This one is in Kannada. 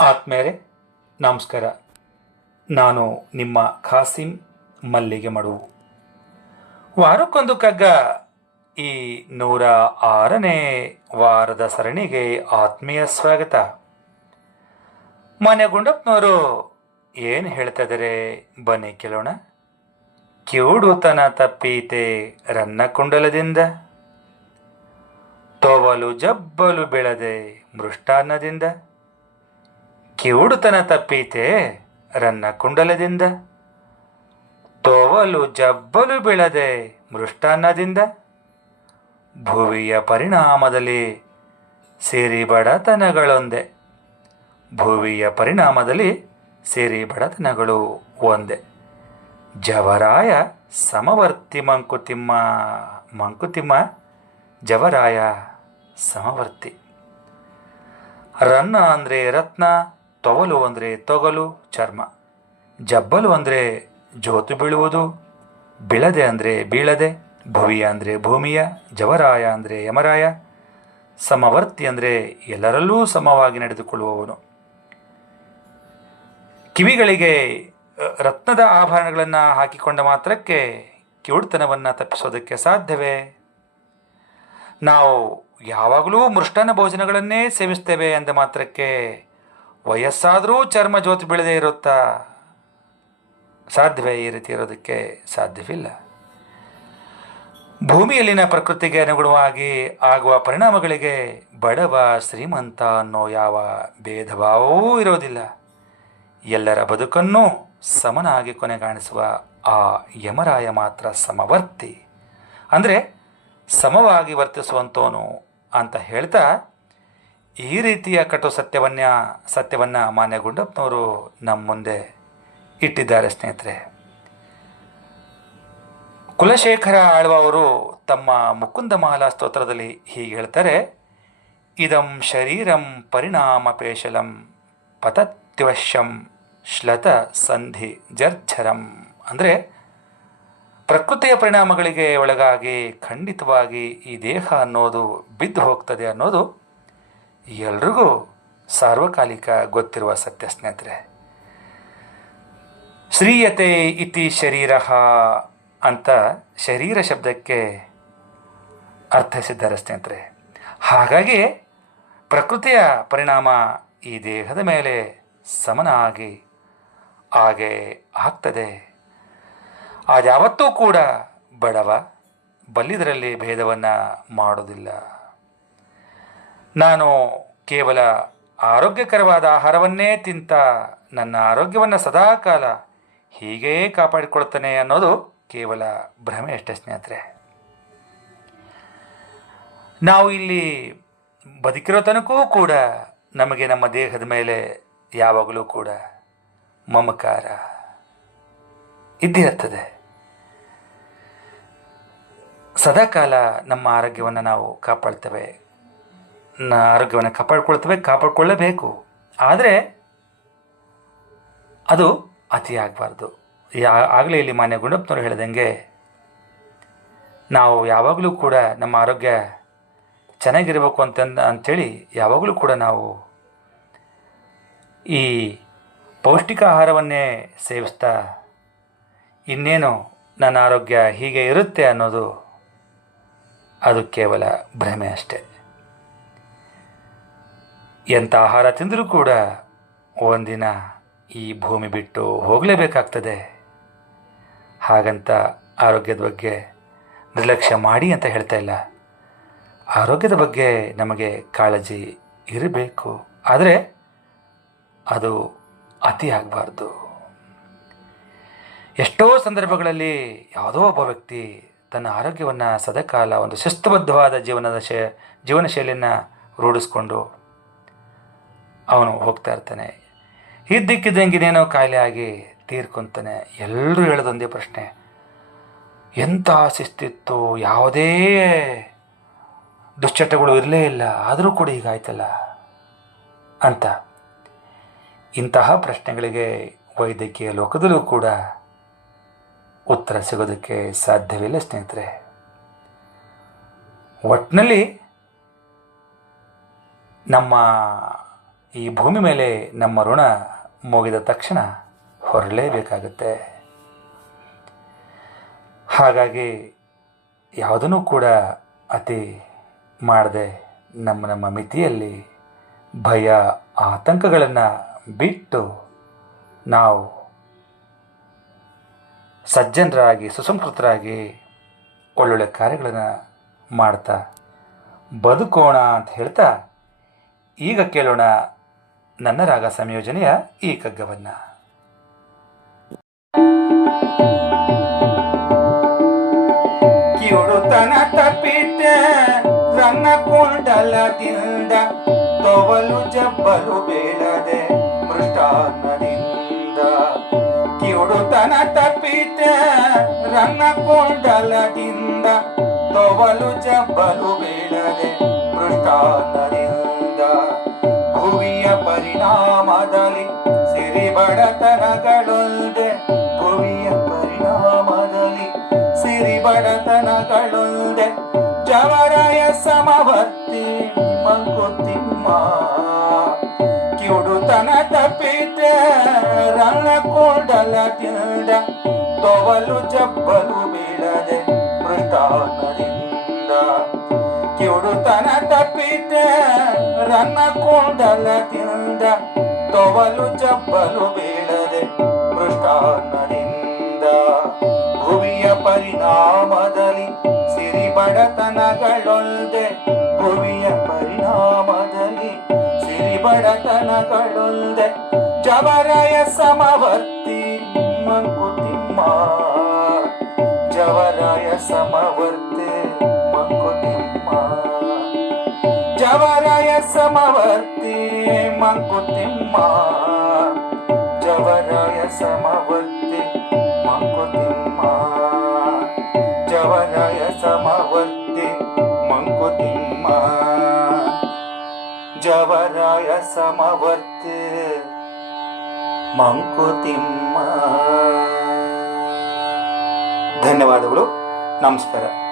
ಆತ್ಮೇರೆ, ನಮಸ್ಕಾರ. ನಾನು ನಿಮ್ಮ ಖಾಸಿಂ ಮಲ್ಲಿಗೆ ಮಡು. ವಾರಕ್ಕೊಂದು ಕಗ್ಗ ಈ ನೂರ ಆರನೇ ವಾರದ ಸರಣಿಗೆ ಆತ್ಮೀಯ ಸ್ವಾಗತ. ಮನೆ ಗುಂಡಪ್ಪನವರು ಏನು ಹೇಳ್ತಾ ಇದ್ದಾರೆ ಬನ್ನಿ ಕೇಳೋಣ. ಕಿವುಡುತನ ತಪ್ಪೀತೆ ರನ್ನ ಕುಂಡಲದಿಂದ. ತೋವಲು ಜಬ್ಬಲು ಬೆಳೆದೆ ಮೃಷ್ಟಾನ್ನದಿಂದ. ಕಿವುಡುತನ ತಪ್ಪೀತೆ ರನ್ನ ಕುಂಡಲದಿಂದ. ತೋವಲು ಜಬ್ಬಲು ಬೀಳದೆ ಮೃಷ್ಟಾನ್ನದಿಂದ. ಭುವಿಯ ಪರಿಣಾಮದಲ್ಲಿ ಸಿರಿ ಬಡತನಗಳೊಂದೆ. ಭುವಿಯ ಪರಿಣಾಮದಲ್ಲಿ ಸಿರಿ ಬಡತನಗಳು ಒಂದೇ. ಜವರಾಯ ಸಮವರ್ತಿ ಮಂಕುತಿಮ್ಮ ಮಂಕುತಿಮ್ಮ, ಜವರಾಯ ಸಮವರ್ತಿ. ರನ್ನ ಅಂದರೆ ರತ್ನ ತೊವಲು ಅಂದರೆ ತೊಗಲು, ಚರ್ಮ. ಜಬ್ಬಲು ಅಂದರೆ ಜೋತು ಬೀಳುವುದು, ಬೀಳದೆ ಅಂದರೆ ಬೀಳದೆ, ಭುವಿಯ ಅಂದರೆ ಭೂಮಿಯ, ಜವರಾಯ ಅಂದರೆ ಯಮರಾಯ, ಸಮವರ್ತಿ ಅಂದರೆ ಎಲ್ಲರಲ್ಲೂ ಸಮವಾಗಿ ನಡೆದುಕೊಳ್ಳುವವನು. ಕಿವಿಗಳಿಗೆ ರತ್ನದ ಆಭರಣಗಳನ್ನು ಹಾಕಿಕೊಂಡ ಮಾತ್ರಕ್ಕೆ ಕಿವುಡ್ತನವನ್ನು ತಪ್ಪಿಸೋದಕ್ಕೆ ಸಾಧ್ಯವೇ? ನಾವು ಯಾವಾಗಲೂ ಮೃಷ್ಟನ ಭೋಜನಗಳನ್ನೇ ಸೇವಿಸ್ತೇವೆ ಎಂದ ಮಾತ್ರಕ್ಕೆ ವಯಸ್ಸಾದರೂ ಚರ್ಮ ಜ್ಯೋತಿ ಬೆಳೆದೇ ಇರುತ್ತಾ? ಸಾಧ್ಯವೇ ಈ ರೀತಿ ಇರೋದಕ್ಕೆ ಸಾಧ್ಯವಿಲ್ಲ. ಭೂಮಿಯಲ್ಲಿನ ಪ್ರಕೃತಿಗೆ ಅನುಗುಣವಾಗಿ ಆಗುವ ಪರಿಣಾಮಗಳಿಗೆ ಬಡವ ಶ್ರೀಮಂತ ಅನ್ನೋ ಯಾವ ಭೇದ ಭಾವವೂ ಇರೋದಿಲ್ಲ. ಎಲ್ಲರ ಬದುಕನ್ನು ಸಮನಾಗಿ ಕೊನೆಗಾಣಿಸುವ ಆ ಯಮರಾಯ ಮಾತ್ರ ಸಮವರ್ತಿ. ಅಂದರೆ ಸಮವಾಗಿ ವರ್ತಿಸುವಂತವನು ಅಂತ ಹೇಳ್ತಾ ಈ ರೀತಿಯ ಕಟು ಸತ್ಯವನ್ನ ಸತ್ಯವನ್ನು ಮಾನ್ಯ ಗುಂಡಪ್ಪನವರು ನಮ್ಮ ಮುಂದೆ ಇಟ್ಟಿದ್ದಾರೆ ಸ್ನೇಹಿತರೆ. ಕುಲಶೇಖರ ಆಳ್ವ ಅವರು ತಮ್ಮ ಮುಕುಂದ ಮಾಲಾ ಸ್ತೋತ್ರದಲ್ಲಿ ಹೀಗೆ ಹೇಳ್ತಾರೆ, ಇದಂ ಶರೀರಂ ಪರಿಣಾಮ ಪೇಶಲಂ ಪತತ್ಯವಶ್ಯಂ ಶ್ಲತ ಸಂಧಿ ಜರ್ಝರಂ ಅಂದರೆ ಪ್ರಕೃತಿಯ ಪರಿಣಾಮಗಳಿಗೆ ಒಳಗಾಗಿ ಖಂಡಿತವಾಗಿ ಈ ದೇಹ ಅನ್ನೋದು ಬಿದ್ದು ಹೋಗ್ತದೆ ಅನ್ನೋದು ಎಲ್ರಿಗೂ ಸಾರ್ವಕಾಲಿಕ ಗೊತ್ತಿರುವ ಸತ್ಯ ಸ್ನೇಹಿತರೆ. ಶ್ರೀಯತೆ ಇತಿ ಶರೀರ ಅಂತ ಶರೀರ ಶಬ್ದಕ್ಕೆ ಅರ್ಥೈಸಿದ್ದಾರೆ ಸ್ನೇಹಿತರೆ. ಹಾಗಾಗಿ ಪ್ರಕೃತಿಯ ಪರಿಣಾಮ ಈ ದೇಹದ ಮೇಲೆ ಸಮನಾಗಿ ಹಾಗೆ ಆಗ್ತದೆ. ಅದ್ಯಾವತ್ತೂ ಕೂಡ ಬಡವ ಬಲ್ಲಿದರಲ್ಲಿ ಭೇದವನ್ನು ಮಾಡೋದಿಲ್ಲ ನಾನು ಕೇವಲ ಆರೋಗ್ಯಕರವಾದ ಆಹಾರವನ್ನೇ ತಿಂತ ನನ್ನ ಆರೋಗ್ಯವನ್ನು ಸದಾಕಾಲ ಹೀಗೇ ಕಾಪಾಡಿಕೊಳ್ತಾನೆ ಅನ್ನೋದು ಕೇವಲ ಭ್ರಮೆ ಅಷ್ಟೇ ಸ್ನೇಹಿತರೆ. ನಾವು ಇಲ್ಲಿ ಬದುಕಿರೋ ತನಕೂ ಕೂಡ ನಮಗೆ ನಮ್ಮ ದೇಹದ ಮೇಲೆ ಯಾವಾಗಲೂ ಕೂಡ ಮಮಕಾರ ಇದ್ದಿರುತ್ತದೆ. ಸದಾಕಾಲ ನಮ್ಮ ಆರೋಗ್ಯವನ್ನು ನಾವು ಕಾಪಾಡ್ತೇವೆ. ಆರೋಗ್ಯವನ್ನು ಕಾಪಾಡ್ಕೊಳ್ತವೆ, ಕಾಪಾಡಿಕೊಳ್ಳಬೇಕು. ಆದರೆ ಅದು ಅತಿ ಆಗಬಾರ್ದು. ಯಾ ಆಗಲೇ ಇಲ್ಲಿ ಮಾನ್ಯ ಗುಂಡಪ್ಪನವರು ಹೇಳಿದಂಗೆ ನಾವು ಯಾವಾಗಲೂ ಕೂಡ ನಮ್ಮ ಆರೋಗ್ಯ ಚೆನ್ನಾಗಿರಬೇಕು ಅಂತ ಅಂಥೇಳಿ ಯಾವಾಗಲೂ ಕೂಡ ನಾವು ಈ ಪೌಷ್ಟಿಕ ಆಹಾರವನ್ನೇ ಸೇವಿಸ್ತಾ ಇನ್ನೇನು ನನ್ನ ಆರೋಗ್ಯ ಹೀಗೆ ಇರುತ್ತೆ ಅನ್ನೋದು ಅದು ಕೇವಲ ಭ್ರಮೆ ಅಷ್ಟೆ. ಎಂಥ ಆಹಾರ ತಿಂದರೂ ಕೂಡ ಒಂದಿನ ಈ ಭೂಮಿ ಬಿಟ್ಟು ಹೋಗಲೇಬೇಕಾಗ್ತದೆ. ಹಾಗಂತ ಆರೋಗ್ಯದ ಬಗ್ಗೆ ನಿರ್ಲಕ್ಷ್ಯ ಮಾಡಿ ಅಂತ ಹೇಳ್ತಾ ಇಲ್ಲ. ಆರೋಗ್ಯದ ಬಗ್ಗೆ ನಮಗೆ ಕಾಳಜಿ ಇರಬೇಕು. ಆದರೆ ಅದು ಅತಿ ಆಗಬಾರ್ದು. ಎಷ್ಟೋ ಸಂದರ್ಭಗಳಲ್ಲಿ ಯಾವುದೋ ಒಬ್ಬ ವ್ಯಕ್ತಿ ತನ್ನ ಆರೋಗ್ಯವನ್ನು ಸದಕಾಲ ಒಂದು ಶಿಸ್ತುಬದ್ಧವಾದ ಜೀವನದ ಶೇ ಜೀವನ ಶೈಲಿಯನ್ನು ರೂಢಿಸ್ಕೊಂಡು ಅವನು ಹೋಗ್ತಾ ಇರ್ತಾನೆ. ಇದ್ದಕ್ಕಿದ್ದಂಗೆ ಇನ್ನೇನೋ ಕಾಯಿಲೆ ಆಗಿ ತೀರ್ಕೊಂತಾನೆ. ಎಲ್ಲರೂ ಹೇಳೋದೊಂದೇ ಪ್ರಶ್ನೆ. ಎಂಥ ಶಿಸ್ತಿತ್ತು? ಯಾವುದೇ ದುಶ್ಚಟಗಳು ಇರಲೇ ಇಲ್ಲ. ಆದರೂ ಕೂಡ ಹೀಗಾಯ್ತಲ್ಲ ಅಂತ. ಇಂತಹ ಪ್ರಶ್ನೆಗಳಿಗೆ ವೈದ್ಯಕೀಯ ಲೋಕದಲ್ಲೂ ಕೂಡ ಉತ್ತರ ಸಿಗೋದಕ್ಕೆ ಸಾಧ್ಯವಿಲ್ಲ ಸ್ನೇಹಿತರೆ. ಒಟ್ಟಿನಲ್ಲಿ ನಮ್ಮ ಈ ಭೂಮಿ ಮೇಲೆ ನಮ್ಮ ಋಣ ಮುಗಿದ ತಕ್ಷಣ ಹೊರಲೇಬೇಕಾಗುತ್ತೆ. ಹಾಗಾಗಿ ಯಾವುದನ್ನು ಕೂಡ ಅತಿ ಮಾಡದೆ ನಮ್ಮ ನಮ್ಮ ಮಿತಿಯಲ್ಲಿ ಭಯ, ಆತಂಕಗಳನ್ನು ಬಿಟ್ಟು ನಾವು ಸಜ್ಜನರಾಗಿ, ಸುಸಂಸ್ಕೃತರಾಗಿ ಒಳ್ಳೊಳ್ಳೆ ಕಾರ್ಯಗಳನ್ನು ಮಾಡ್ತಾ ಬದುಕೋಣ ಅಂತ ಹೇಳ್ತಾ ಈಗ ಕೇಳೋಣ ನನ್ನ ರಾಗ ಸಂಯೋಜನೆಯ ಈ ಕಗ್ಗವನ್ನು ತನ ತಪ್ಪಿದ್ದೆ ರನ್ನ ಕೊಂಡಲದಿಂದ ತೊವಲು ಜಬ್ಬಲು ಬೀಳದೆ ಮೃಷ್ಟಾನ್ನದಿಂದ. ಕಿವುಡುತನ ತಪ್ಪಿದ್ದೆ ರನ್ನ ಕೊಂಡಲದಿಂದ ತೊವಲು ಜಬ್ಬಲು ಬೀಳದೆ ಮೃಷ್ಟಾನ್ನದಿಂದ. ಬಡತನಗಳೊಂದೆ ಭುವಿಯ ಪರಿಣಾಮದಲ್ಲಿ ಸಿರಿ ಬಡತನಗಳೊಂದೆ ಜವರಾಯ ಸಮವರ್ತಿ ಮಂಕುತಿಮ್ಮ. ಕಿವುಡುತನ ತಪ್ಪಿತೆ ರಣ ಕೂಡಲದಿಂದ ತೊವಲು ಚಪ್ಪಲು ಬೀಳದೆ ಮೃತಾನದಿಂದ ಕಿವುಡುತನ ತಪ್ಪಿತೆ ರನ್ನ ಕೂಡಲದಿಂದ ತೊವಲು ಚಪ್ಪಲು ಬೀಳದೆ ಮೃಷ್ಟಾನ್ನದಿಂದ ಭುವಿಯ ಪರಿಣಾಮದಲ್ಲಿ ಸಿರಿ ಬಡತನಗಳೊಲ್ದೆ ಭುವಿಯ ಪರಿಣಾಮದಲ್ಲಿ ಸಿರಿ ಬಡತನಗಳೊಲ್ದೆ ಜವರಯ ಸಮವರ್ತಿ ಮಂಕುತಿಮ್ಮ ಜವರಾಯ ಸಮವರ್ತಿ ಮಂಕುತಿಮ್ಮ ಜವರಾಯ ಸಮವರ್ತಿ ಮಂಕುತಿಮ್ಮ ಜವರಾಯ ಸಮವರ್ತಿ ಮಂಕುತಿಮ್ಮ. ಜವರಾಯ ಸಮವರ್ತಿ ಮಂಕುತಿಮ್ಮ. ಜವರಾಯ ಸಮವರ್ತಿ ಮಂಕುತಿಮ್ಮ. ಧನ್ಯವಾದಗಳು. ನಮಸ್ಕಾರ.